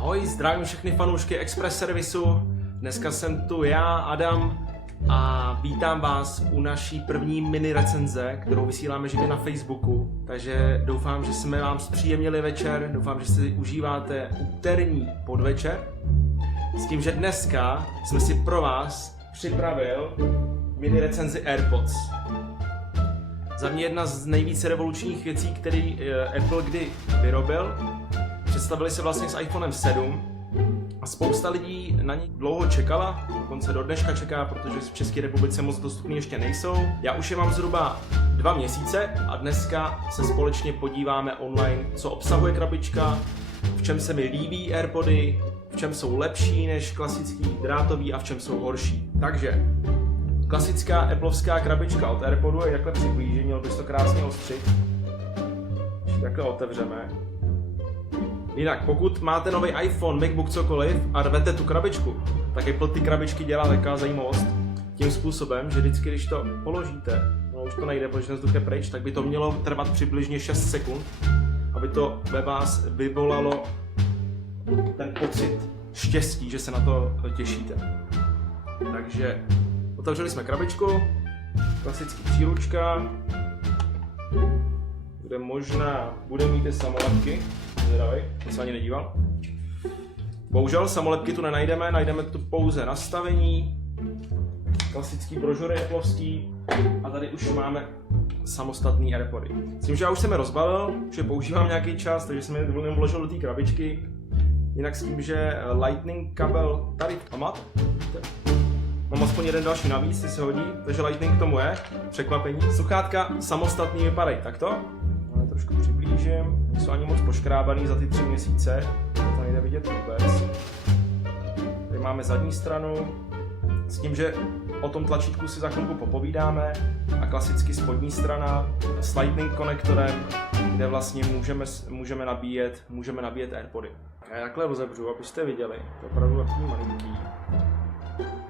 Ahoj, zdravím všechny fanoušky Express servisu. Dneska jsem tu já, Adam, a vítám vás u naší první mini recenze, kterou vysíláme živě na Facebooku. Takže doufám, že jsme vám zpříjemnili večer, doufám, že si užíváte úterní podvečer. S tím, že dneska jsme si pro vás připravil mini recenzi AirPods. Za mě jedna z nejvíce revolučních věcí, které Apple kdy vyrobil. Představili se vlastně s iPhonem 7 a spousta lidí na ní dlouho čekala, dokonce do dneška čeká, protože v České republice moc dostupný ještě nejsou. Já už je mám zhruba 2 měsíce a dneska se společně podíváme online, co obsahuje krabička, v čem se mi líbí AirPody, v čem jsou lepší než klasický drátový a v čem jsou horší. Takže klasická applovská krabička od AirPodu je takhle přiblížení, měl bys to krásně ostřit. Takhle otevřeme. Jinak, pokud máte nový iPhone, MacBook, cokoliv a rvete tu krabičku, tak Apple ty krabičky dělá taková zajímavost tím způsobem, že vždycky, když to položíte, no už to nejde, protože ten vzduch je pryč, tak by to mělo trvat přibližně 6 sekund, aby to ve vás vyvolalo ten pocit štěstí, že se na to těšíte. Takže otevřeli jsme krabičku, klasický příručka, kde možná bude mít ty samolepky. Zvědavej, to se ani nedíval. Bohužel samolepky tu nenajdeme, najdeme tu pouze nastavení, klasický brožury applovský a tady už máme samostatný AirPody. S tím, že já už jsem je rozbalil, už je používám nějaký čas, takže jsem je vložil do té krabičky. Jinak s tím, že Lightning kabel tady a máte. Mám aspoň jeden další navíc, ty se hodí, takže Lightning k tomu je, překvapení. Sluchátka samostatný vypadají takto. Trošku přiblížím, jsou ani moc poškrábaný za ty 3 měsíce, to nejde vidět vůbec. Tady máme zadní stranu, s tím, že o tom tlačítku si za chvilku popovídáme a klasicky spodní strana s Lightning konektorem, kde vlastně můžeme nabíjet AirPody. Já takhle rozebřu, abyste viděli, to je opravdu takový malinký.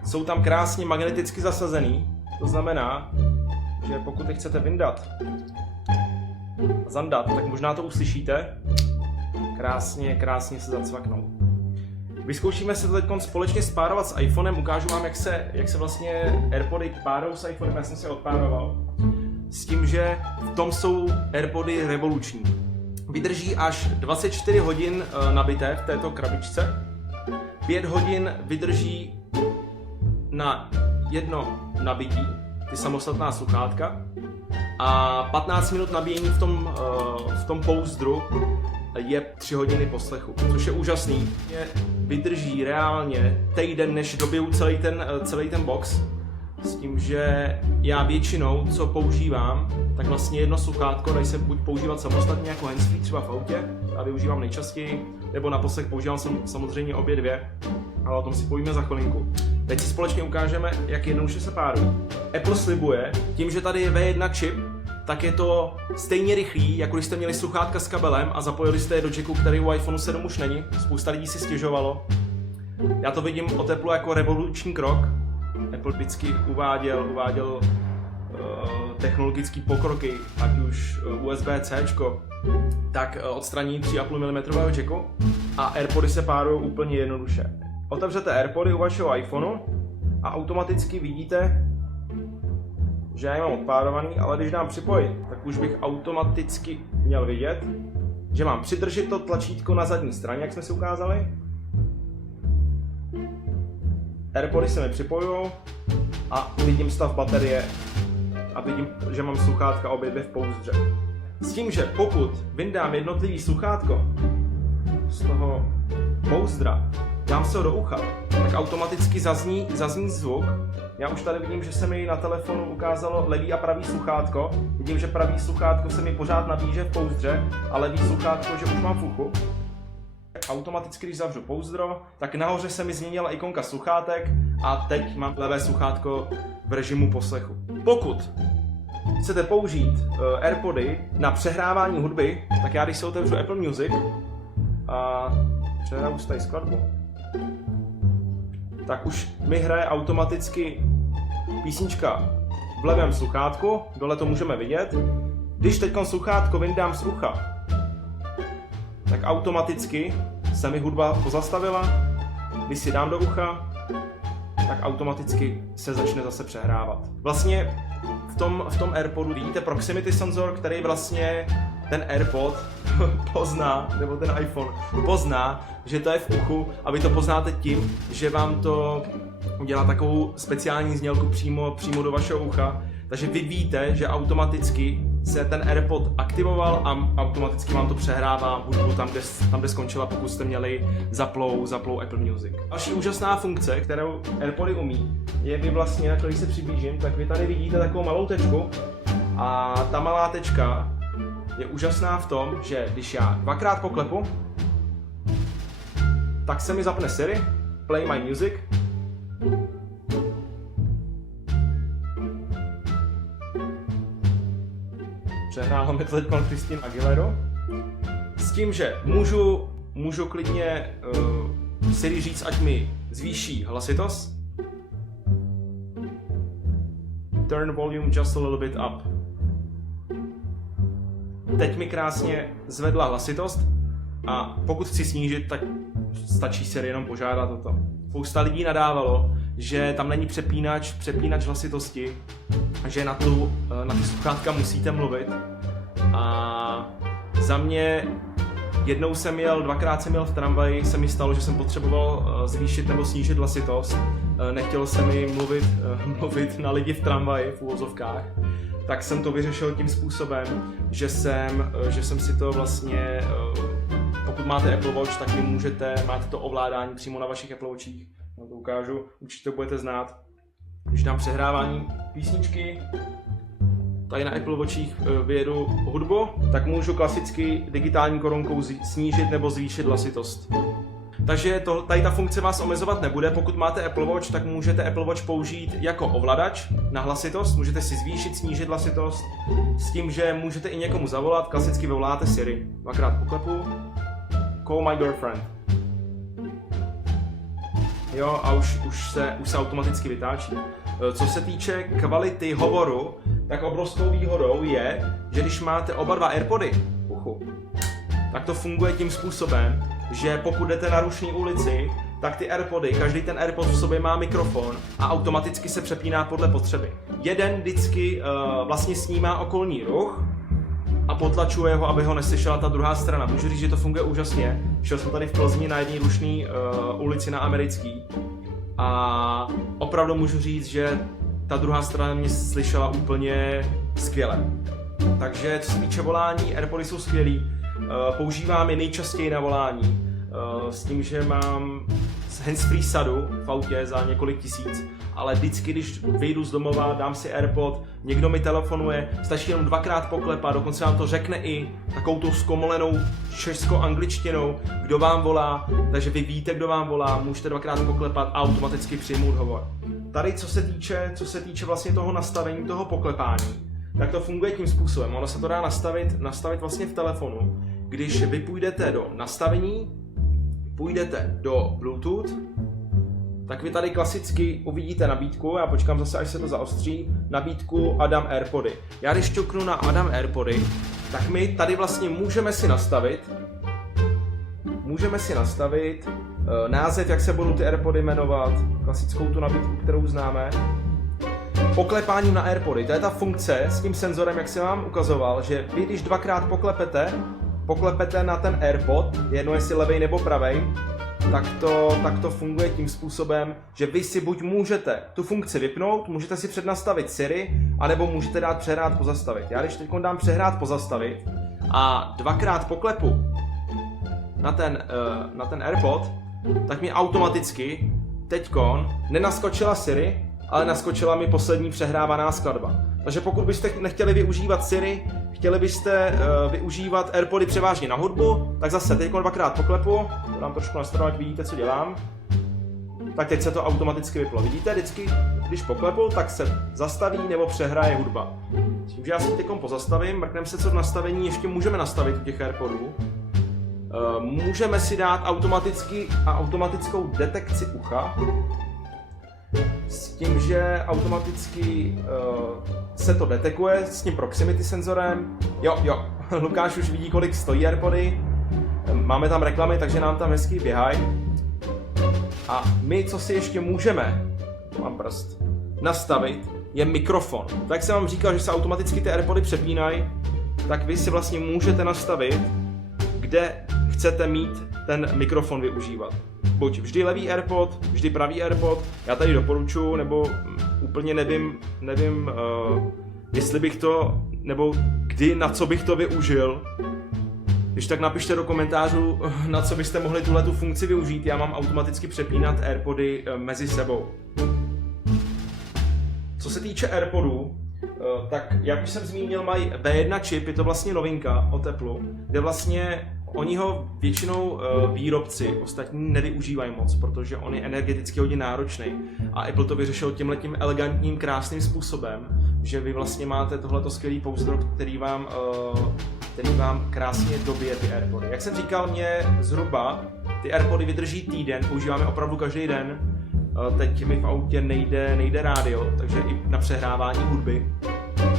Jsou tam krásně magneticky zasazený, to znamená, že pokud je chcete vyndat a zandat, tak možná to uslyšíte. Krásně se zacvaknou. Vyzkoušíme se to teď společně spárovat s iPhonem, ukážu vám, jak se vlastně AirPody párují s iPhonem, já jsem se odpároval. S tím, že v tom jsou AirPody revoluční. Vydrží až 24 hodin nabité v této krabičce. 5 hodin vydrží na jedno nabití, ty samostatná sluchátka. A 15 minut nabíjení v tom pouzdru je 3 hodiny poslechu, což je úžasný. Vydrží reálně týden, než dobiju celý ten box. S tím, že já většinou, co používám, tak vlastně jedno sluchátko dají se buď používat samostatně jako handsfree třeba v autě, a využívám nejčastěji, nebo na poslech používám samozřejmě obě dvě, ale o tom si povíme za chvilinku. Teď si společně ukážeme, jak jednoduše se párují. Apple slibuje, tím, že tady je V1 čip, tak je to stejně rychlý, jako když jste měli sluchátka s kabelem a zapojili jste je do jacku, který u iPhone 7 už není. Spousta lidí si stěžovalo. Já to vidím od Apple jako revoluční krok. Apple vždycky uváděl technologické pokroky, ať už USB-C, tak odstranění 3,5 mm jacku a AirPody se párují úplně jednoduše. Otevřete AirPody u vašeho iPhoneu a automaticky vidíte, že já je mám odpárovaný, ale když dám připojit, tak už bych automaticky měl vidět, že mám přidržet to tlačítko na zadní straně, jak jsme si ukázali. AirPody se mi připojují a vidím stav baterie a vidím, že mám sluchátka obě dvě v pouzdře. S tím, že pokud vyndám jednotlivý sluchátko z toho pouzdra, dám se ho do ucha, tak automaticky zazní zvuk. Já už tady vidím, že se mi na telefonu ukázalo levý a pravý sluchátko. Vidím, že pravý sluchátko se mi pořád nabíže v pouzdře a levý sluchátko, že už mám v uchu. Automaticky, když zavřu pouzdro, tak nahoře se mi změnila ikonka sluchátek a teď mám levé sluchátko v režimu poslechu. Pokud chcete použít AirPody na přehrávání hudby, tak já když se otevřu Apple Music a přehraju si tady skladbu, tak už mi hraje automaticky písnička v levém sluchátku, dole to můžeme vidět. Když teď sluchátko vyndám z ucha, tak automaticky se mi hudba pozastavila, když si dám do ucha, tak automaticky se začne zase přehrávat. Vlastně v tom AirPodu vidíte proximity senzor, který vlastně ten AirPod pozná, nebo ten iPhone pozná, že to je v uchu, a vy to poznáte tím, že vám to udělá takovou speciální znělku přímo do vašeho ucha, takže vy víte, že automaticky se ten AirPod aktivoval a automaticky vám to přehrává hudbu tam, kde skončila, pokud jste měli zaplou Apple Music. Další úžasná funkce, kterou AirPody umí, je, vy vlastně, když se přiblížím, tak vy tady vidíte takovou malou tečku a ta malá tečka je úžasná v tom, že když já dvakrát poklepu, tak se mi zapne Siri, Play My Music. Přehrálo mi to teď Christina Aguilera. S tím, že můžu klidně Siri říct, ať mi zvýší hlasitost. Turn volume just a little bit up. Teď mi krásně zvedla hlasitost a pokud chci snížit, tak stačí Siri jenom požádat o to. Spousta lidí nadávalo, že tam není přepínač hlasitosti, že na ty sluchátka musíte mluvit. A za mě dvakrát jsem jel v tramvaji, se mi stalo, že jsem potřeboval zvýšit nebo snížit hlasitost. Nechtělo se mi mluvit na lidi v tramvaji v uvozovkách. Tak jsem to vyřešil tím způsobem, že jsem si to vlastně, pokud máte Apple Watch, tak vy máte to ovládání přímo na vašich Apple Watchích. Já to ukážu, určitě to budete znát. Když dám přehrávání písničky, tady na Apple Watchích vyjedu hudbu, tak můžu klasicky digitální korunkou snížit nebo zvýšit hlasitost. Takže tady ta funkce vás omezovat nebude. Pokud máte Apple Watch, tak můžete Apple Watch použít jako ovladač na hlasitost. Můžete si zvýšit, snížit hlasitost s tím, že můžete i někomu zavolat. Klasicky vyvoláte Siri. Dvakrát poklepu. Call my girlfriend. Jo, a už se automaticky vytáčí. Co se týče kvality hovoru, tak obrovskou výhodou je, že když máte oba dva AirPody v uchu, tak to funguje tím způsobem, že pokud jdete na rušné ulici, tak ty AirPody, každý ten AirPod v sobě má mikrofon a automaticky se přepíná podle potřeby. Jeden vždycky vlastně snímá okolní ruch a potlačuje ho, aby ho neslyšela ta druhá strana. Můžu říct, že to funguje úžasně. Šel jsem tady v Plzni na jedné rušné ulici na Americký a opravdu můžu říct, že ta druhá strana mě slyšela úplně skvěle. Takže co se týče volání, AirPody jsou skvělý. Používám je nejčastěji na volání. S tím, že mám handsfree sadu v autě za několik tisíc, ale vždycky, když vyjdu z domova, dám si AirPod, někdo mi telefonuje, stačí jenom dvakrát poklepat, dokonce vám to řekne i takovou tou zkomolenou česko-angličtinou, kdo vám volá, takže vy víte, kdo vám volá, můžete dvakrát poklepat a automaticky přijmout hovor. Tady, co se týče vlastně toho nastavení, toho poklepání, tak to funguje tím způsobem. Ono se to dá nastavit vlastně v telefonu. Když vy půjdete do nastavení, půjdete do Bluetooth, tak vy tady klasicky uvidíte nabídku, já počkám zase, až se to zaostří, nabídku Adam AirPody. Já když ťuknu na Adam AirPody, tak my tady vlastně můžeme si nastavit název, jak se budou ty AirPody jmenovat, klasickou tu nabídku, kterou známe. Poklepáním na AirPody, to je ta funkce s tím senzorem, jak jsem vám ukazoval, že vy když dvakrát poklepete na ten AirPod, jedno jestli levej nebo pravej, tak to funguje tím způsobem, že vy si buď můžete tu funkci vypnout, můžete si přednastavit Siri, anebo můžete dát přehrát pozastavit. Já když teď dám přehrát pozastavit a dvakrát poklepu na ten AirPod, tak mi automaticky teďkon nenaskočila Siri, ale naskočila mi poslední přehrávaná skladba. Takže pokud byste nechtěli využívat Siri, chtěli byste využívat AirPody převážně na hudbu, tak zase teď dvakrát poklepu, to dám trošku nastavovat, vidíte, co dělám. Tak teď se to automaticky vyplo. Vidíte, vždycky, když poklepu, tak se zastaví nebo přehraje hudba. Tím, že já si teď pozastavím, mrkneme se, co v nastavení ještě můžeme nastavit u těch AirPodů. Můžeme si dát automatickou detekci ucha, s tím, že automaticky se to detekuje s tím proximity senzorem. Jo, Lukáš už vidí, kolik stojí AirPody. máme tam reklamy, takže nám tam hezky běhají. A my, co si ještě můžeme, mám prst, nastavit, je mikrofon. Tak jsem vám říkal, že se automaticky ty AirPody přepínají, tak vy si vlastně můžete nastavit, kde chcete mít ten mikrofon využívat. Buď vždy levý AirPod, vždy pravý AirPod, já tady doporučuji, nebo úplně nevím, jestli bych to, nebo kdy, na co bych to využil. Když tak napište do komentářů, na co byste mohli tuhletu funkci využít, já mám automaticky přepínat AirPody mezi sebou. Co se týče AirPodů, tak jak už jsem zmínil, mají V1 čip, je to vlastně novinka od Apple, kde vlastně oni ho většinou výrobci ostatní nevyužívají moc, protože on je energeticky hodně náročný. A Apple to vyřešil tímhletím elegantním, krásným způsobem, že vy vlastně máte tohleto skvělý pouzdrop, který vám krásně dobije ty AirPody. Jak jsem říkal, mě zhruba ty AirPody vydrží týden, používáme opravdu každý den. Teď mi v autě nejde rádio, takže i na přehrávání hudby.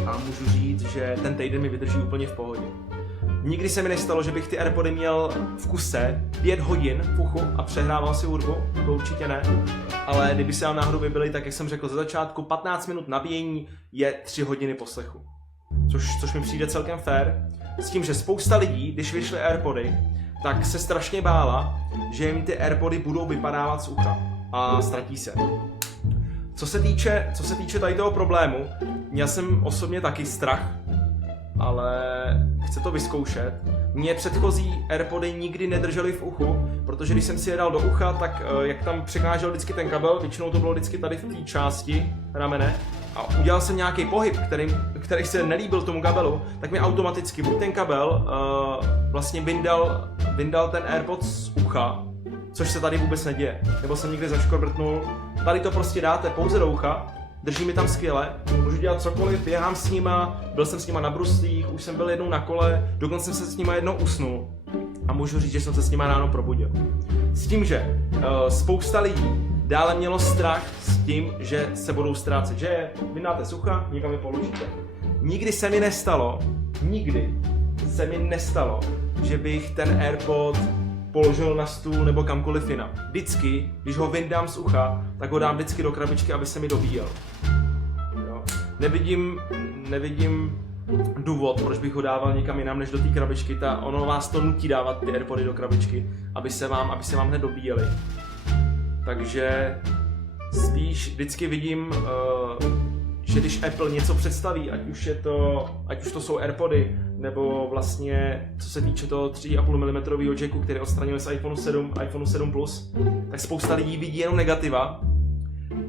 A můžu říct, že ten týden mi vydrží úplně v pohodě. Nikdy se mi nestalo, že bych ty AirPody měl v kuse 5 hodin v uchu a přehrával si hudbu, to určitě ne. Ale kdyby se nám náhodou vybily, tak jak jsem řekl ze začátku, 15 minut nabíjení je 3 hodiny poslechu. Což mi přijde celkem fair. S tím, že spousta lidí, když vyšly AirPody, tak se strašně bála, že jim ty AirPody budou vypadávat z ucha a ztratí se. Co se týče tady toho problému, měl jsem osobně taky strach, ale chci to vyzkoušet. Mě předchozí AirPody nikdy nedržely v uchu, protože když jsem si je dal do ucha, tak jak tam překážel vždycky ten kabel, většinou to bylo vždycky tady v té části ramene, a udělal jsem nějaký pohyb, který se nelíbil tomu kabelu, tak mi automaticky buď ten kabel vlastně vyndal ten AirPod z ucha, což se tady vůbec neděje. Nebo jsem někde zaškorbrtnul. Tady to prostě dáte pouze do ucha, drží mi tam skvěle, můžu dělat cokoliv, běhám s nima, byl jsem s nima na bruslích, už jsem byl jednou na kole, dokonce jsem se s nima jednou usnul. A můžu říct, že jsem se s nima ráno probudil. S tím, že spousta lidí dále mělo strach s tím, že se budou ztrácet, že je vyndáte z ucha, někam je položíte. Nikdy se mi nestalo, že bych ten AirPod položil na stůl nebo kamkoliv jinam. Vždycky, když ho vyndám z ucha, tak ho dám vždycky do krabičky, aby se mi dobíjel. Jo. Nevidím důvod, proč bych ho dával někam jinam než do té krabičky. Ono vás to nutí dávat ty AirPody do krabičky, aby se vám hned dobíjeli. Takže spíš vždycky vidím, že když Apple něco představí, ať už to jsou AirPody, nebo vlastně, co se týče toho 3,5 mm jacku, který odstranili z iPhone 7 Plus, tak spousta lidí vidí jenom negativa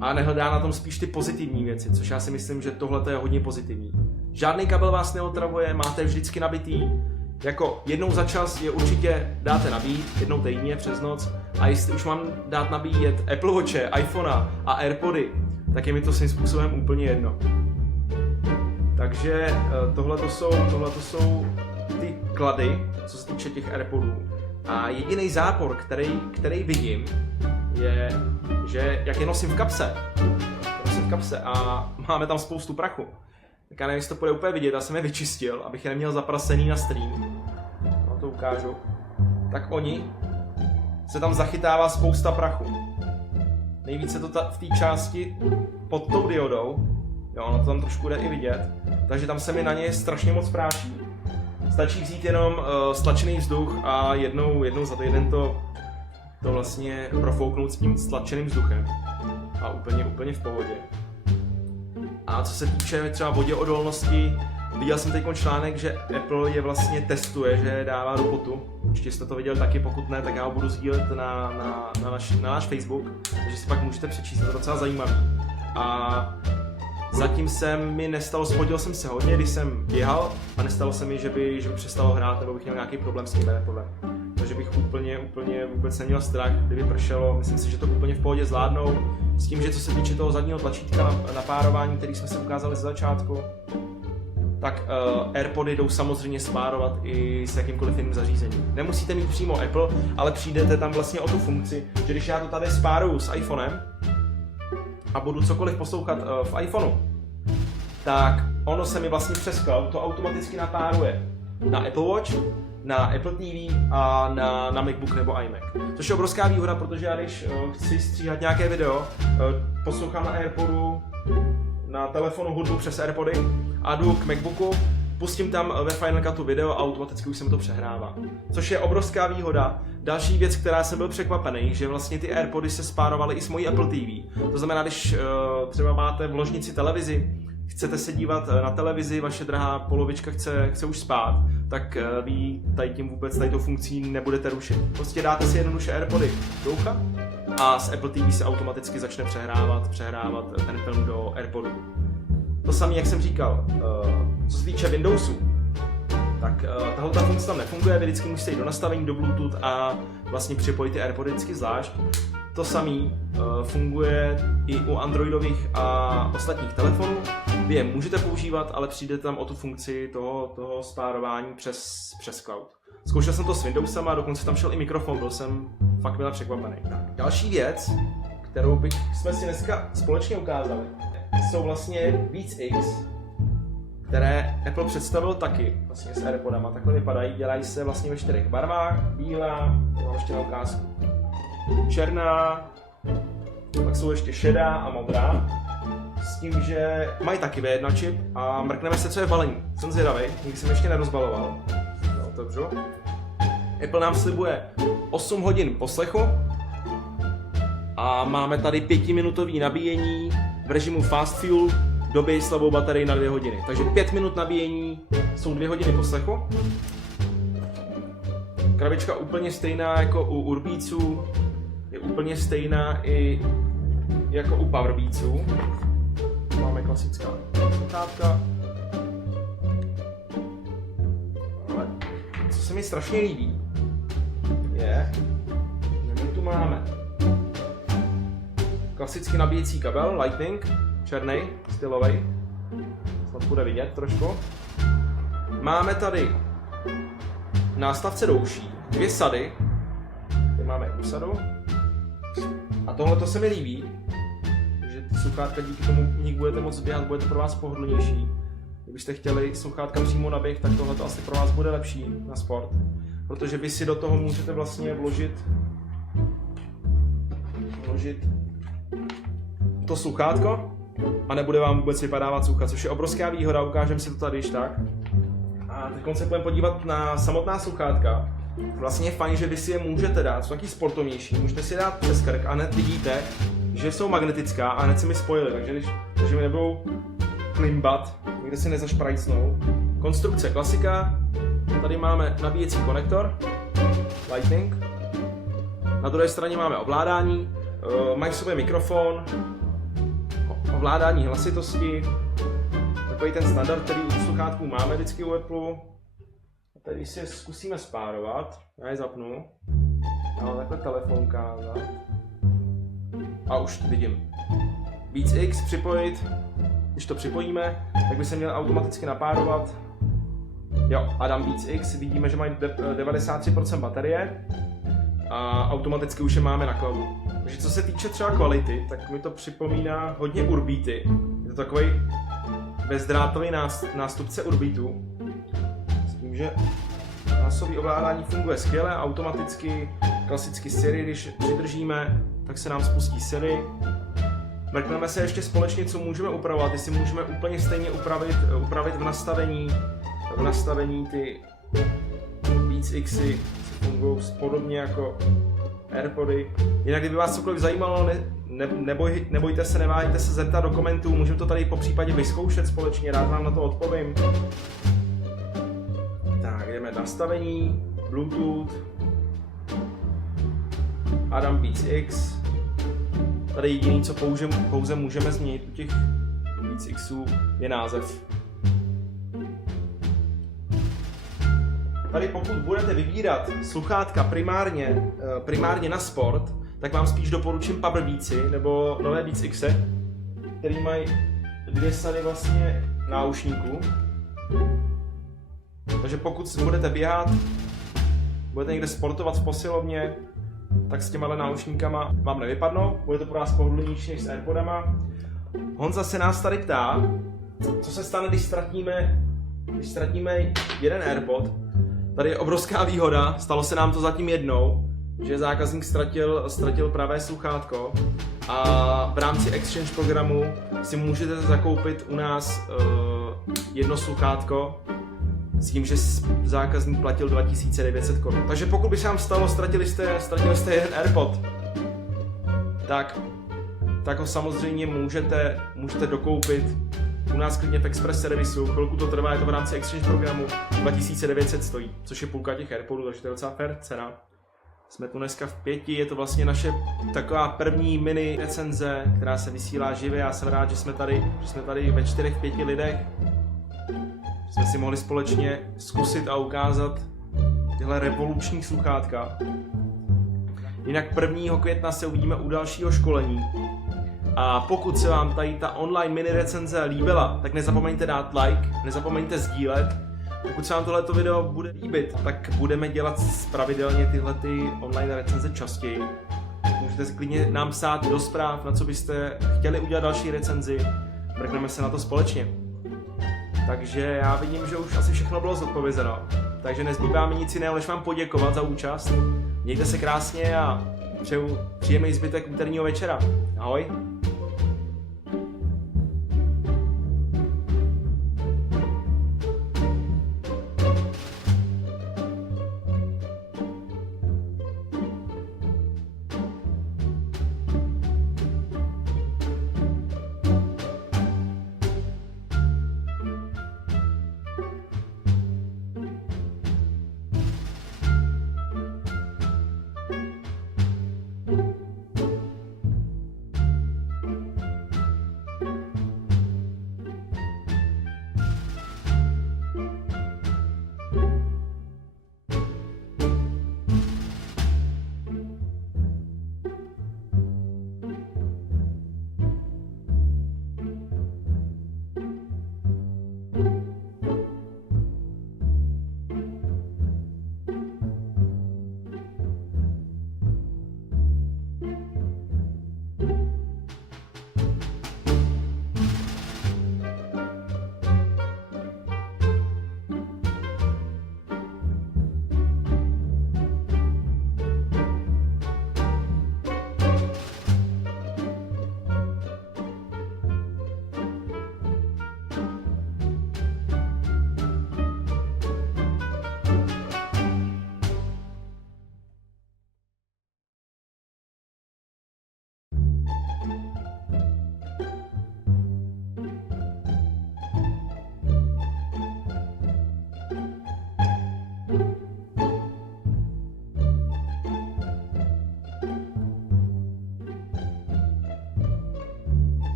a nehledá na tom spíš ty pozitivní věci, což já si myslím, že tohle je hodně pozitivní. Žádný kabel vás neotravuje, máte vždycky nabitý, jako jednou za čas je určitě dáte nabít, jednou týdně přes noc, a jestli už mám dát nabíjet Apple Watche, iPhonea a AirPody, tak je mi to svým způsobem úplně jedno. Takže tohle jsou ty klady, co se týče těch AirPodů. A jediný zápor, který vidím, je, že jak je nosím v kapse a máme tam spoustu prachu, tak já nevím, jestli to bude úplně vidět, já jsem je vyčistil, abych je neměl zaprasený na stream. No to ukážu. Tak se tam zachytává spousta prachu. Nejvíce to v té části pod tou diodou, jo, ono to tam trošku jde i vidět, takže tam se mi na ně strašně moc práší. Stačí vzít jenom stlačený vzduch a jednou za týden to vlastně profouknout s tím stlačeným vzduchem a úplně v pohodě. A co se týče třeba voděodolnosti, viděl jsem teď článek, že Apple je vlastně testuje, že dává do potu. Určitě jste to viděli taky, pokud ne, tak já ho budu sdílet na náš Facebook, takže si pak můžete přečíst, je to docela zajímavý. A zatím se mi nestalo, spodil jsem se hodně, když jsem běhal a nestalo se mi, že by přestalo hrát nebo bych měl nějaký problém s tím AirPodem. Takže bych úplně vůbec neměl strach, kdyby pršelo, myslím si, že to úplně v pohodě zvládnou. S tím, že co se týče toho zadního tlačítka na párování, který jsme se ukázali ze začátku, tak AirPody jdou samozřejmě spárovat i s jakýmkoliv jiným zařízením. Nemusíte mít přímo Apple, ale přijdete tam vlastně o tu funkci, že když já to tady spáruju s iPhonem a budu cokoliv poslouchat v iPhoneu, tak ono se mi vlastně přes cloud to automaticky napáruje na Apple Watch, na Apple TV a na MacBook nebo iMac. Což je obrovská výhoda, protože já když chci stříhat nějaké video, poslouchám na AirPodu, na telefonu hudbu přes AirPody a jdu k MacBooku, pustím tam ve Final Cutu video a automaticky už se mi to přehrává. Což je obrovská výhoda. Další věc, která jsem byl překvapený, že vlastně ty AirPody se spárovaly i s mojí Apple TV. To znamená, když třeba máte v ložnici televizi, chcete se dívat na televizi, vaše drahá polovička chce už spát, tak vy tady tou funkcí nebudete rušit. Prostě dáte si jednoduše AirPody do ucha a z Apple TV se automaticky začne přehrávat ten film do AirPodu. To samé, jak jsem říkal, co se týče Windowsu, tak tahle funkce tam nefunguje, vy vždycky musíte jít do nastavení, do Bluetooth a vlastně připojit ty AirPody vždycky zvlášť. To samé funguje i u Androidových a ostatních telefonů. Vy je můžete používat, ale přijde tam o tu funkci toho spárování přes cloud. Zkoušel jsem to s Windowsem a dokonce tam šel i mikrofon, byl jsem fakt mile překvapený. Další věc, kterou jsme si dneska společně ukázali, jsou vlastně Beats X, které Apple představil taky vlastně s AirPodama. Takhle vypadají, dělají se vlastně ve 4 barvách, bílá, mám ještě na ukázku, černá, pak jsou ještě šedá a modrá, s tím, že mají taky V1 čip a mrkneme se, co je v balení. Jsem zvědavý, nikdy jsem ještě nerozbaloval. No, otevřu. Apple nám slibuje 8 hodin poslechu a máme tady 5-minutový nabíjení v režimu Fast Fuel, doběj slabou baterii na 2 hodiny. Takže 5 minut nabíjení jsou 2 hodiny poslechu. Krabička úplně stejná jako u Urbeatsů, je úplně stejná i jako u Powerbeatsů. Máme klasická sluchátka. Ale co se mi strašně líbí, je, že my tu máme klasický nabíjecí kabel Lightning, černý, stylový, snad bude vidět trošku. Máme tady nástavce do uší, 2 sady, tady máme jednu sadu. A tohle to se mi líbí, že ty sluchátka díky tomu v nich budete moc běhat, bude to pro vás pohodlnější. Kdybyste chtěli sluchátka přímo na běh, tak tohle to asi pro vás bude lepší na sport. Protože vy si do toho můžete vlastně vložit to sluchátko a nebude vám vůbec vypadávat slucha, což je obrovská výhoda, ukážeme si to tady již tak. A teď se budeme podívat na samotná sluchátka. Vlastně je fajn, že vy si je můžete dát, jsou taky sportovnější, můžete si dát přes krk a hned vidíte, že jsou magnetická a hned se mi spojily, takže mi nebudou klimbat, nikde si nezašprajcnou. Konstrukce klasika, tady máme nabíjecí konektor, Lightning, na druhé straně máme ovládání, mají v sobě mikrofon, ovládání hlasitosti, takový ten standard, který u sluchátků máme vždycky u Apple. A tady si je zkusíme spárovat, já je zapnu, ale takhle telefon ukázat. A už vidím. Beats X připojit, když to připojíme, tak by se měl automaticky napárovat. Jo, Adam Beats X, vidíme, že mají 93% baterie a automaticky už je máme na cloudu. Takže co se týče třeba kvality, tak mi to připomíná hodně Urbeaty. Je to takový bezdrátový nástupce Urbeatu. S tím, že hlasové ovládání funguje skvěle, automaticky, klasicky Siri, když přidržíme, tak se nám spustí Siri. Mrkneme se ještě společně, co můžeme upravovat, jestli můžeme úplně stejně upravit v nastavení ty Beats Xy, fungují podobně jako AirPody. Jinak kdyby vás cokoliv zajímalo, nebojte se, neváhejte se zeptat do komentů, můžeme to tady po případě vyzkoušet společně, rád vám na to odpovím. Tak, jdeme nastavení, Bluetooth, Adam Beats X. Tady jediný, co pouze můžeme změnit u těch Beats Xů, je název. Tady pokud budete vybírat sluchátka primárně na sport, tak vám spíš doporučím Powerbeatsy nebo nové Beats X, který mají 2 sady vlastně náušníků. Takže pokud budete běhat, budete někde sportovat v posilovně, tak s těma náušníkama vám nevypadnou, bude to pro vás pohodlnější než s AirPodama. Honza se nás tady ptá, co se stane, když ztratíme když ztratíme jeden AirPod, tady je obrovská výhoda, stalo se nám to zatím jednou, že zákazník ztratil pravé sluchátko a v rámci Exchange programu si můžete zakoupit u nás jedno sluchátko s tím, že zákazník platil 2900 Kč. Takže pokud by se vám stalo, ztratili jste jeden AirPod, tak ho samozřejmě můžete dokoupit u nás klidně v Express servisu. Chvilku to trvá, je to v rámci Exchange programu, 2900 stojí, což je půlka těch AirPodů, takže to je docela fair cena. Jsme tu dneska v 5, je to vlastně naše taková první mini recenze, která se vysílá živě. Já jsem rád, že jsme tady ve 4-5 lidech. Jsme si mohli společně zkusit a ukázat tyhle revoluční sluchátka. Jinak 1. května se uvidíme u dalšího školení. A pokud se vám tady ta online mini recenze líbila, tak nezapomeňte dát like, nezapomeňte sdílet. Pokud se vám tohleto video bude líbit, tak budeme dělat pravidelně tyhle online recenze častěji. Můžete si klidně nám psát do zpráv, na co byste chtěli udělat další recenzi. Mrkneme se na to společně. Takže já vidím, že už asi všechno bylo zodpovězeno. Takže nezbývá mi nic jiného, než vám poděkovat za účast. Mějte se krásně a přeju příjemný zbytek úterního večera. Ahoj.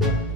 Thank